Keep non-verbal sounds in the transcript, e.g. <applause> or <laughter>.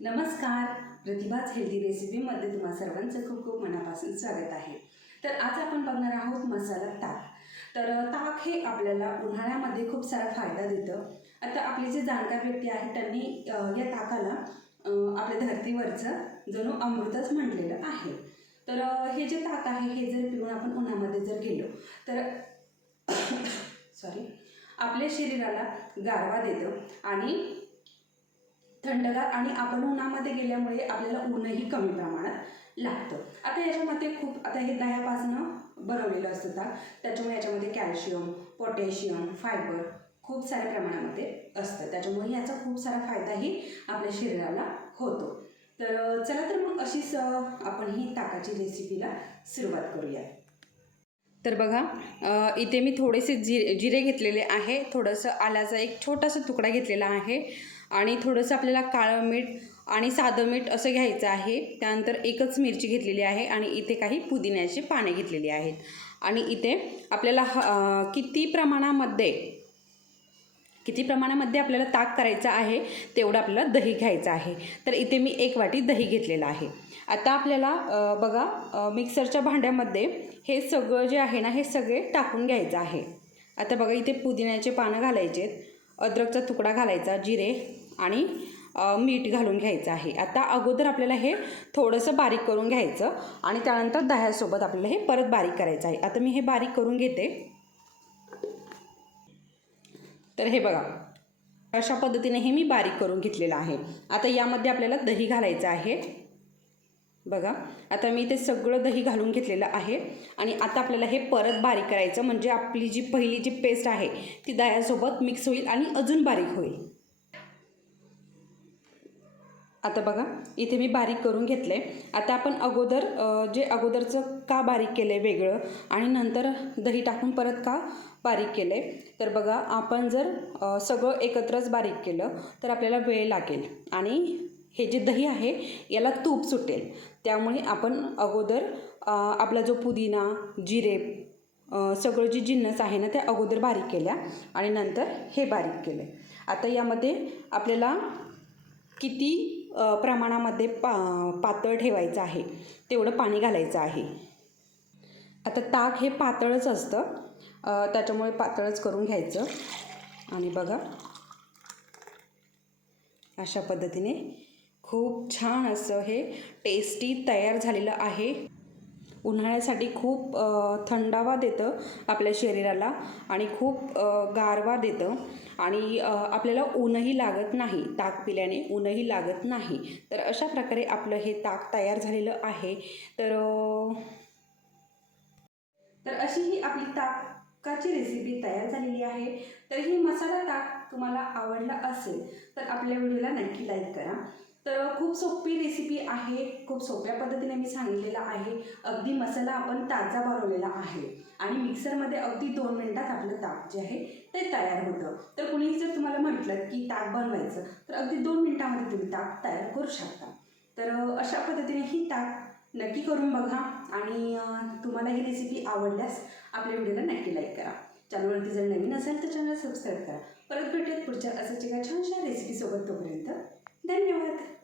नमस्कार. प्रतिभाच हेल्दी रेसिपीमध्ये तुम्हा सर्वांचं खूप खूप मनापासून स्वागत आहे. तर आज आपण बघणार आहोत मसाला ताक. तर ताक हे आपल्याला उन्हाळ्यामध्ये खूप सारा फायदा देतं. आता आपले जे जाणकार व्यक्ती आहेत त्यांनी या ताकाला आपल्या धर्तीवरचं जणू अमृतच म्हटलेलं आहे. तर हे जे ताक आहे हे जर पिऊन आपण उन्हामध्ये जर गेलो तर <coughs> सॉरी आपल्या शरीराला गारवा देतं आणि थंडगार आणि आपण उन्हामध्ये गेल्यामुळे आपल्याला ऊनही कमी प्रमाणात लागतं. आता याच्यामध्ये खूप आता हे दह्यापासनं बनवलेलं असतं ताक. त्याच्यामुळे याच्यामध्ये कॅल्शियम पोटॅशियम फायबर खूप साऱ्या प्रमाणामध्ये असतं. त्याच्यामुळे याचा खूप सारा फायदाही आपल्या शरीराला होतो. तर चला तर मग अशीच आपण ही ताकाची रेसिपीला सुरुवात करूया तर बघा इथे मी थोडेसे जिरे जिरे घेतलेले आहे. थोडंसं आल्याचा एक छोटासा तुकडा घेतलेला आहे. आणि थोडंसं आपल्याला काळं मीठ आणि साधं मीठ असं घ्यायचं आहे. त्यानंतर एकच मिरची घेतलेली आहे आणि इथे काही पुदिन्याची पाने घेतलेली आहेत. आणि इथे आपल्याला ह किती प्रमाणामध्ये किती प्रमाणामध्ये आपल्याला ताक करायचं आहे तेवढं आपल्याला दही घ्यायचं आहे. तर इथे मी एक वाटी दही घेतलेलं आहे. आता आपल्याला बघा मिक्सरच्या भांड्यामध्ये हे सगळं जे आहे ना हे सगळे टाकून घ्यायचं आहे. आता बघा इथे पुदिन्याचे पानं घालायचे अद्रकचा तुकडा घालायचा जिरे आणि मीठ घालून घ्यायचं आहे. आता अगोदर आपल्याला हे थोडंसं बारीक करून घ्यायचं आणि त्यानंतर दह्यासोबत आपल्याला हे परत बारीक करायचं आहे. आता मी हे बारीक करून घेते. तर हे बघा. अशा पद्धतीने हे मी बारीक करून घेतलेलं आहे. आता यामध्ये आपल्याला दही घालायचं आहे. बघा. आता मी ते सगळं दही घालून घेतलेलं आहे. आणि आता आपल्याला हे परत बारीक करायचं. म्हणजे आपली जी पहिली जी पेस्ट आहे ती दह्यासोबत मिक्स होईल आणि अजून बारीक होईल. आता बघा इथे मी बारीक करून घेतलं आहे आता आपण अगोदर जे अगोदरचं का बारीक केलं आहे वेगळं आणि नंतर दही टाकून परत का बारीक केलं आहे तर बघा आपण जर सगळं एकत्रच बारीक केलं तर आपल्याला वेळ लागेल. आणि हे जे दही आहे याला तूप सुटेल. त्यामुळे आपण अगोदर आपला जो पुदिना जिरे सगळं जी जिन्नस आहे ना त्या अगोदर बारीक केल्या आणि नंतर हे बारीक केलं आता यामध्ये आपल्याला किती प्रमाणामध्ये पा पातळ ठेवायचं आहे तेवढं पाणी घालायचं आहे. आता ताक हे पातळच असतं. त्याच्यामुळे पातळच करून घ्यायचं. आणि बघा अशा पद्धतीने खूप छान असं हे टेस्टी तयार झालेलं आहे. उन्हाळ्यासाठी खूप थंडावा देतं आपल्या शरीराला आणि खूप गारवा देतं. आणि आपल्याला ऊनही लागत नाही ताक पिल्याने ऊनही लागत नाही. तर अशा प्रकारे आपलं हे ताक तयार झालेलं आहे. तर तर अशी ही आपली ताकाची रेसिपी तयार झालेली आहे. तर ही मसाला ताक तुम्हाला आवडला असेल तर आपल्या व्हिडिओला नक्की लाईक करा. तर खूप सोपी रेसिपी आहे खूप सोप्या पद्धतीने मी सांगितलेलं आहे. अगदी मसाला आपण ताजा बनवलेला आहे. आणि मिक्सरमध्ये अगदी दोन मिनटात आपलं ताक जे आहे ते तयार होतं. तर कुणीही जर तुम्हाला म्हटलं की ताक बनवायचं तर अगदी दोन मिनटामध्ये तुम्ही ताक तयार करू शकता. तर अशा पद्धतीने ही ताक नक्की करून बघा आणि तुम्हाला ही रेसिपी आवडल्यास आपल्या व्हिडिओला नक्की लाईक करा. चॅनलवरती जर नवीन असेल तर चॅनल सबस्क्राईब करा. परत भेटूयात पुढच्या असंच एका छानशा रेसिपीसोबत तोपर्यंत धन्यवाद